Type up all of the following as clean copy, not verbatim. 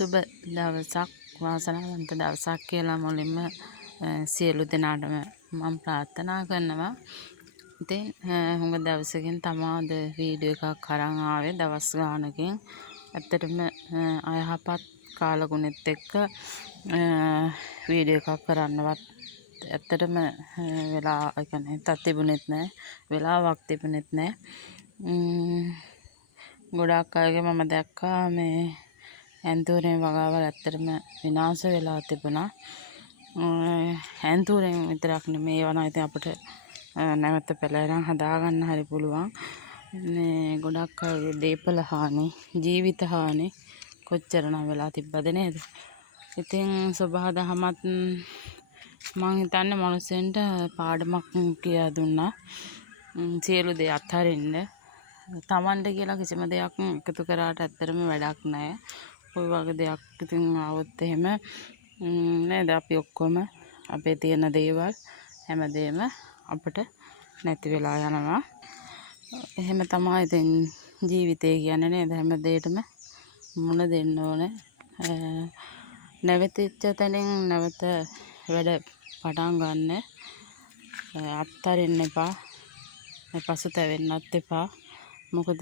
සුබ දවසක් වාසනාවන්ත දවසක් කියලා මුලින්ම සියලු දෙනාටම මම ප්‍රාර්ථනා කරනවා. ඉතින් හුඟ දවසකින් තමා අද වීඩියෝ එකක් අරන් ආවේ දවස් ගානකින්. ඇත්තටම අයහපත් කාලගුණෙත් එක්ක වීඩියෝ එකක් කරන්නවත් ඇත්තටම වෙලා තිබුණෙත් නැහැ. වෙලාවක් තිබුණෙත් නැහැ. ගොඩාක් අයගේ මම දැක්කා මේ ඇන්තූරෙන් වගාවල් ඇත්තටම විනාශ වෙලා තිබුණා. ඇන්තූරෙන් විතරක් නෙමෙයි ඒවා නම් ඉතින් අපිට නැවත පෙළයන් හදාගන්න හරි පුළුවන්. මේ ගොඩක් අයගේ දේපල හානි, ජීවිත හානි කොච්චරනම් වෙලා තිබ්බද නේද? ඉතින් සබහාදහමත් මං හිතන්නේ මිනිස්සුන්ට පාඩමක් කියලා දුන්නා. සියලු දේ අත්හරින්න. තමන්ට කියලා කිසිම දෙයක් එකතු කරාට ඇත්තටම වැඩක් නැහැ. ඔය වගේ දෙයක් ඉතින් ආවොත් එහෙම නේද අපි ඔක්කොම අපේ තියෙන දේවල් හැමදේම අපිට නැති වෙලා යනවා. එහෙම තමයි ඉතින් ජීවිතය කියන්නේ නේද? හැම දෙයකටම මුණ දෙන්න ඕනේ. නැවතිච්ච තැනින් නැවත වැඩ පටන් ගන්න. අත්හරින්න එපා. පසුතැවෙන්නත් එපා. මොකද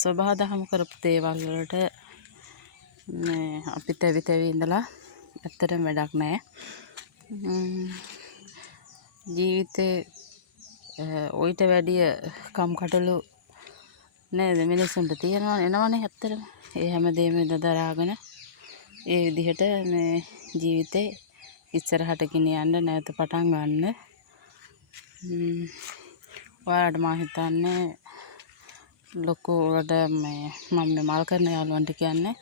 සබහාදහම කරපු දේවල් වලට අපි තැවි ඉඳලා ඇත්තටම වැඩක් නැහැ. ජීවිතේ ඔයිට වැඩිය කම්කටොළු නේද මිනිස්සුන්ට තියෙනවා එනවනේ ඇත්තටම. ඒ හැමදේම දරාගෙන ඒ විදිහට මේ ජීවිතේ ඉස්සරහට ගෙනියන්න නැවත පටන් ගන්න. ඔයාලට මම හිතන්නේ ලොකුවට මම මල් කරන යාළුවන්ට කියන්නේ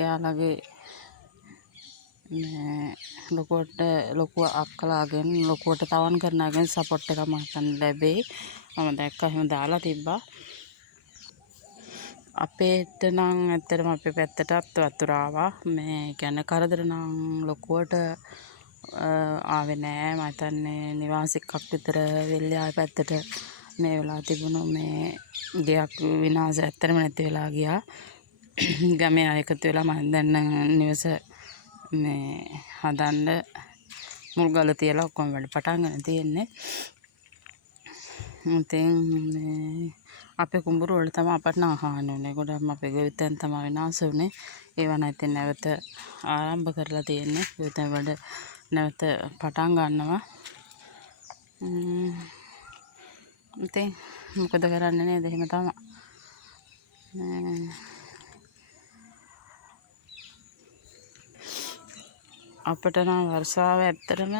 එයාලගේ ලොකු අක්කලාගෙන් ලොකුවට තවන් කරනගෙන් සපෝට් එකක් මම හිතන්නේ ලැබෙයි. මම දැක්කා එහෙම දාලා තිබ්බා. අපේට නම් ඇත්තටම අපේ පැත්තටත් වතුර ආවා. මේ කියන්නේ කරදර නම් ලොකුවට ආවේ නෑ. මම හිතන්නේ නිවාස එකක් විතර වෙල්යාව පැත්තට මේ වෙලා තිබුණු මේ ගයක් විනාශ ඇත්තටම නැති වෙලා ගියා. ගමේ අය එකතු වෙලා මම දැන් නිවස මේ හදන්න මුල්ගල තියලා ඔක්කොම වැඩ පටන් ගන්න තියෙන්නේ. ඉතින් අපේ කුඹුරු වල තමයි අපට නම් හානි වුනේ. ගොඩක්ම අපේ ගොවිතැන් තමයි විනාශ වුනේ. ඒවා නැති නැවත ආරම්භ කරලා තියෙන්නේ. ගොවිතැන් වල නැවත පටන් ගන්නවා. ඉතින් මොකද කරන්නේ නේද? එහෙම තමයි. අපිට නම් වර්ෂාව ඇත්තටම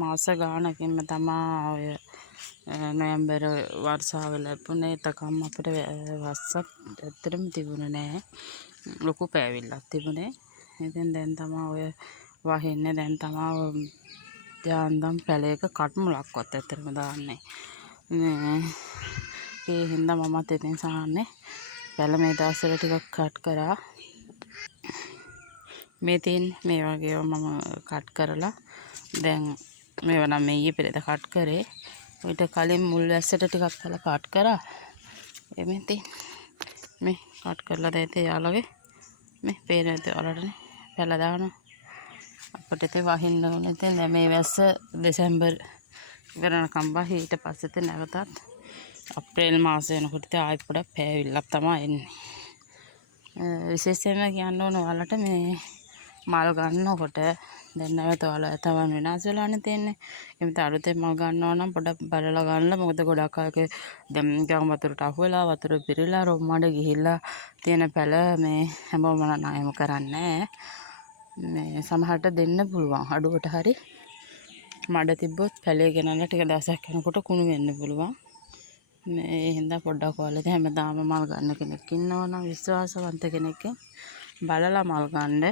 මාස ගානකින්ම තමයි ඔය නොවැම්බර් වර්ෂාව ලැබුණේ. එතකම් අපිට වස්සක් ඇත්තටම තිබුණේ නැහැ. ලොකු පෑවිල්ලක් තිබුණේ. ඉතින් දැන් තමයි ඔය වහින්නේ. දැන් තමයි ජාන්දම් පැලයක කට්මුලක්වත් ඇත්තටම දාන්නේ. ඒ හින්දා මමත් ඉතින් සාන්නේ පැල මේ දවස්වල ටිකක් කට් කරා. මේ තියෙන මේ වගේ මම කට් කරලා දැන් මේවා නම් මේ ඊයේ පෙරේද කට් කරේ. ඊට කලින් මුල් වැස්සට ටිකක් පැල කට් කරා. එමෙති මේ කට් කරලා දැන් ඉතින් යාළුවගේ මේ පේන විදිහට ඔයාලටනේ පැල දානවා. අපිට ඉතින් වහින්න ඕනේ. ඉතින් දැන් මේ වැස්ස දෙසැම්බර් වෙනකම් වහී ඊට පස්සේ ඉතින් නැවතත් අප්‍රේල් මාසෙ වෙනකොට ඉතින් ආයෙත් පොඩක් පෑවිල්ලක් තමයි එන්නේ. විශේෂයෙන්ම කියන්න ඕන ඔයාලට මේ මල් ගන්නකොට දැන් නැවත ඔයාලා තවන් විනාශ වෙලානේ තියෙන්නේ. එමෙත අලුතෙන් මල් ගන්නවා නම් පොඩක් බලලා ගන්න. මොකද ගොඩක් අයගේ දැන් ගම් වතුරට අහු වෙලා වතුර පිරීලා රොම් මඩ ගිහිල්ලා තියෙන පැල මේ හැමෝම නායම කරන්නේ මේ සමහරට දෙන්න පුළුවන්. අඩුවට හරි මඩ තිබ්බොත් පැලේ ගෙනල්ලා ටික දවසක් යනකොට කුණු වෙන්න පුළුවන්. මේ හින්දා පොඩ්ඩක් ඔයාලා ඉතින් හැමදාම මල් ගන්න කෙනෙක් ඉන්නවා නම් විශ්වාසවන්ත කෙනෙක්ගෙන් බලලා මල් ගන්න.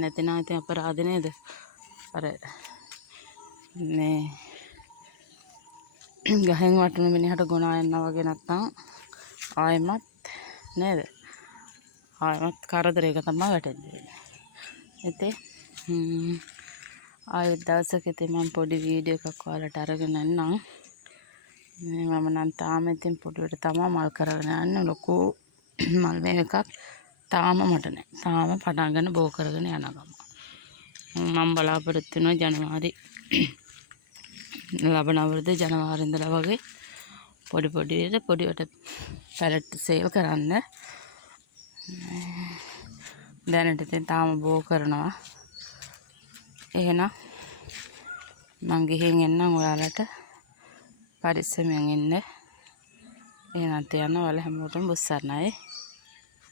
නැතිනම් ඉතින් අපරාධ නේද? අර මේ ගහෙන් වටුණු මිනිහට ගොනා යනවා වගේ නැත්තම් ආයෙමත් නේද? ආයෙමත් කරදරයක තමයි වැටෙන්නේ. ඉතින් ආයෙත් දවසක ඉතින් මම පොඩි වීඩියෝ එකක් ඔයාලට අරගෙන එන්නම්. මම නම් තාම ඉතින් පොඩිවට තමයි මල් කරගෙන යන්නේ. ලොකු මල් මේ එකක් තාම මට නෑ. තාම පටන් ගන්න බෝ කරගෙන යනවා. මම බලාපොරොත්තු වෙනවා ජනවාරි ලබන අවුරුද්දේ ජනවාරි ඉඳලා වගේ පොඩිවට පැරට් සේල් කරන්න. දැනට ඉතින් තාම බෝ කරනවා. එහෙනම් මං ගිහින් එන්නම් ඔයාලට පරිස්සමෙන් ඉන්න. එහෙනම් තියන්න ඔයාලා හැමෝටම බුස්සන්නයි.